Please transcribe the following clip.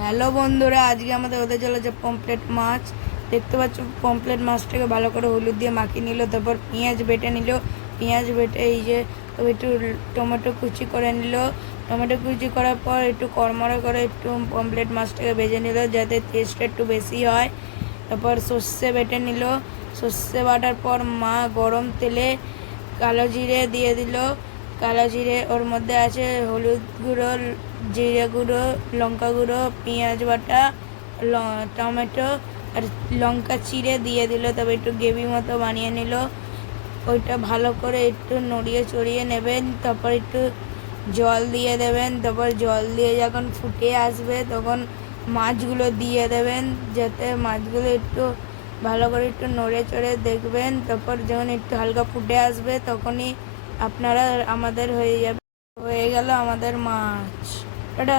Hello বন্ধুরা, আজকে আমাদের হতে চলেছে পমফ্রেট মাছ। দেখতে পাচ্ছ পমফ্রেট মাছটাকে ভালো করে হলুদ দিয়ে মাখিয়ে নিল, তারপর পেঁয়াজ বেটে নিল। পেঁয়াজ বেটে এই যে একটু টমেটো কুচি করে নিল। টমেটো কুচি করার পর একটু কড়মড়া করে একটু পমফ্রেট মাছটাকে ভেজে নিল যাতে টেস্টটা একটু বেশি হয়। তারপর সর্ষে বেটে নিল। সর্ষে বাটার পর মা গরম তেলে কালো জিরে দিয়ে দিল। কালো জিরে ওর মধ্যে আছে হলুদ গুঁড়ো, জিরে গুঁড়ো, লঙ্কা গুঁড়ো, পেঁয়াজ বাটা, টমেটো আর লঙ্কা চিড়ে দিয়ে দিল। তবে একটু গ্রেভি মতো বানিয়ে নিল। ওইটা ভালো করে একটু নড়িয়ে চড়িয়ে নেবেন। তারপর একটু জল দিয়ে দেবেন। তারপর জল দিয়ে যখন ফুটে আসবে তখন মাছগুলো দিয়ে দেবেন, যাতে মাছগুলো একটু ভালো করে একটু নড়ে চড়ে দেখবেন। তারপর যখন একটু হালকা ফুটে আসবে তখনই আপনারা হয়ে গেল আমাদের মাছ। টাটা।